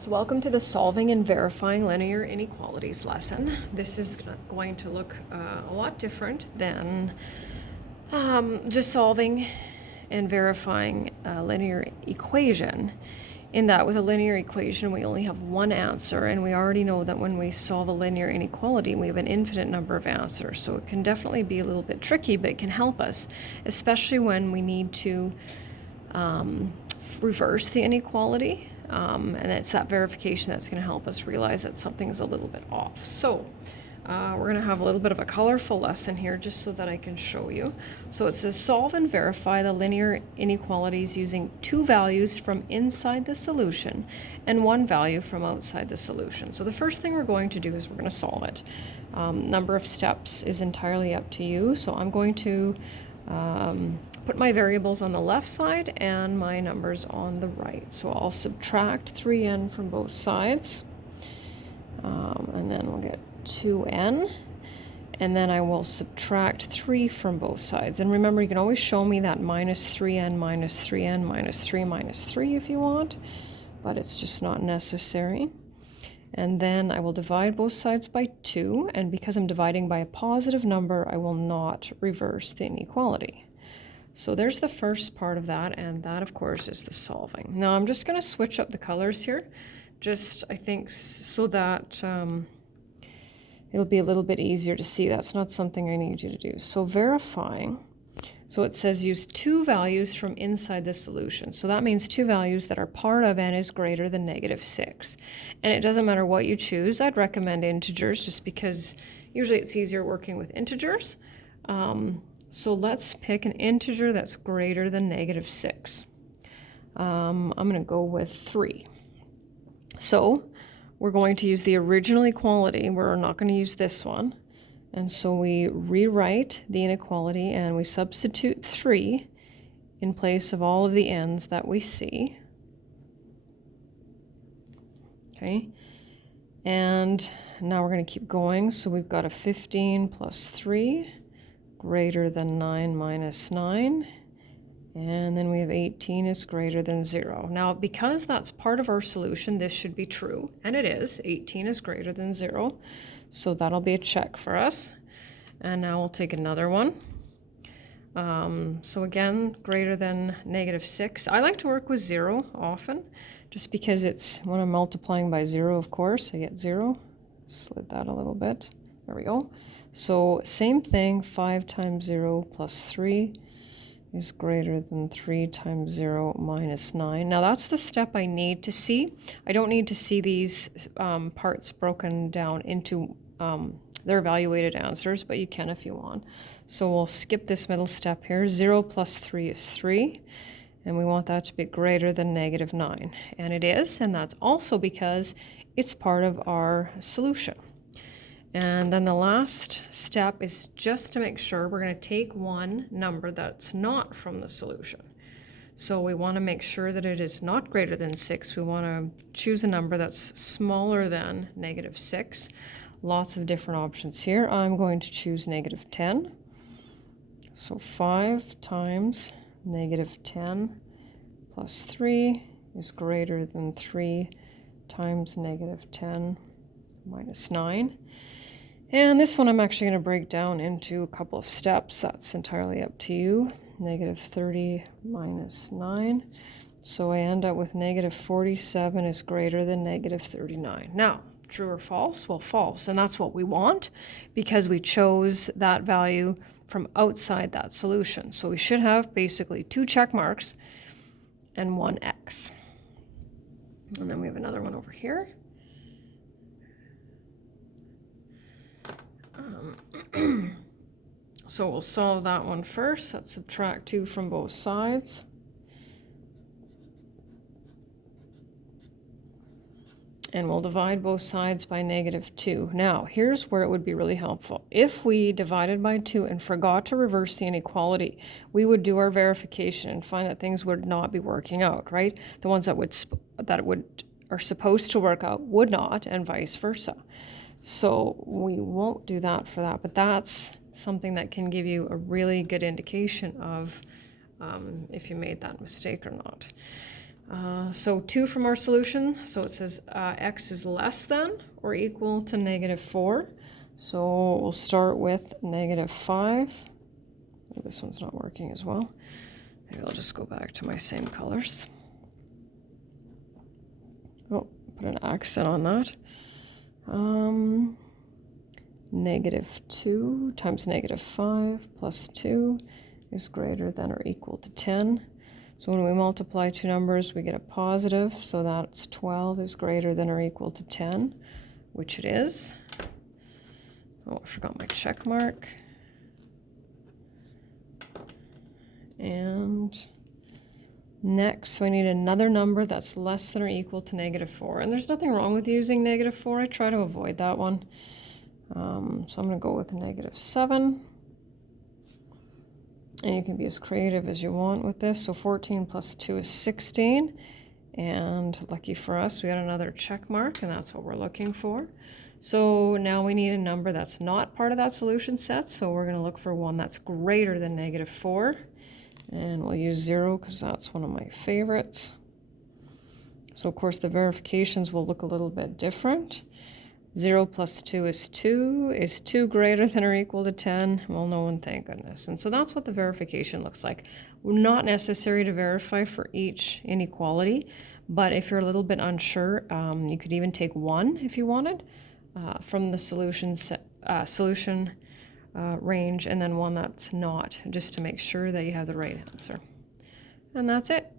So welcome to the Solving and Verifying Linear Inequalities lesson. This is going to look a lot different than just solving and verifying a linear equation, in that with a linear equation we only have one answer, and we already know that when we solve a linear inequality we have an infinite number of answers. So it can definitely be a little bit tricky, but it can help us, especially when we need to reverse the inequality. And it's that verification that's going to help us realize that something's a little bit off. So we're going to have a little bit of a colorful lesson here just so that I can show you. So it says solve and verify the linear inequalities using two values from inside the solution and one value from outside the solution. So the first thing we're going to do is we're going to solve it. Number of steps is entirely up to you. So I'm going to put my variables on the left side and my numbers on the right. So I'll subtract 3n from both sides, and then we'll get 2n, and then I will subtract 3 from both sides. And remember, you can always show me that minus 3n minus 3n minus 3 minus 3 if you want, but it's just not necessary. And then I will divide both sides by 2, and because I'm dividing by a positive number, I will not reverse the inequality. So there's the first part of that, and that of course is the solving. Now I'm just going to switch up the colors here, just I think so that it'll be a little bit easier to see. That's not something I need you to do. So verifying, so it says use two values from inside the solution. So that means two values that are part of n is greater than -6. And it doesn't matter what you choose. I'd recommend integers just because usually it's easier working with integers. So let's pick an integer that's greater than -6. I'm going to go with 3. So we're going to use the original equality. We're not going to use this one. And so we rewrite the inequality and we substitute 3 in place of all of the n's that we see. Okay. And now we're going to keep going. So we've got a 15 plus 3 greater than 9 minus 9. And then we have 18 is greater than 0. Now, because that's part of our solution, this should be true. And it is. 18 is greater than 0. So that'll be a check for us. And now we'll take another one. So again, greater than -6. I like to work with 0 often, just because it's when I'm multiplying by 0, of course, I get 0. Slid that a little bit. There we go. So same thing, 5 times 0 plus 3 is greater than 3 times 0 minus 9. Now that's the step I need to see. I don't need to see these parts broken down into their evaluated answers, but you can if you want. So we'll skip this middle step here. 0 plus 3 is 3, and we want that to be greater than -9. And it is, and that's also because it's part of our solution. And then the last step is just to make sure we're going to take one number that's not from the solution. So we want to make sure that it is not greater than 6. We want to choose a number that's smaller than -6. Lots of different options here. I'm going to choose -10. So 5 times -10 plus 3 is greater than 3 times -10 minus 9. And this one I'm actually going to break down into a couple of steps. That's entirely up to you. -30 minus 9. So I end up with -47 is greater than -39. Now, true or false? Well, false. And that's what we want because we chose that value from outside that solution. So we should have basically 2 check marks and 1 X. And then we have another one over here. So we'll solve that one first. Let's subtract 2 from both sides. And we'll divide both sides by -2. Now, here's where it would be really helpful. If we divided by 2 and forgot to reverse the inequality, we would do our verification and find that things would not be working out, right? The ones that are supposed to work out would not, and vice versa. So we won't do that for that, but that's something that can give you a really good indication of if you made that mistake or not. So 2 from our solution, so it says x is less than or equal to -4. So we'll start with -5. Oh, this one's not working as well. Maybe I'll just go back to my same colors. Oh, put an accent on that. -2 times -5 plus 2 is greater than or equal to 10. So when we multiply two numbers, we get a positive, so that's 12 is greater than or equal to 10, which it is. Oh, I forgot my check mark. And next, we need another number that's less than or equal to -4. And there's nothing wrong with using -4. I try to avoid that one. So I'm going to go with -7. And you can be as creative as you want with this. So 14 plus 2 is 16. And lucky for us, we got another check mark, and that's what we're looking for. So now we need a number that's not part of that solution set. So we're going to look for one that's greater than -4. And we'll use 0 because that's one of my favorites. So of course the verifications will look a little bit different. 0 plus 2 is 2. Is 2 greater than or equal to 10? Well, no one, thank goodness. And so that's what the verification looks like. Not necessary to verify for each inequality, but if you're a little bit unsure, you could even take 1 if you wanted from the solution range, and then one that's not, just to make sure that you have the right answer. And that's it.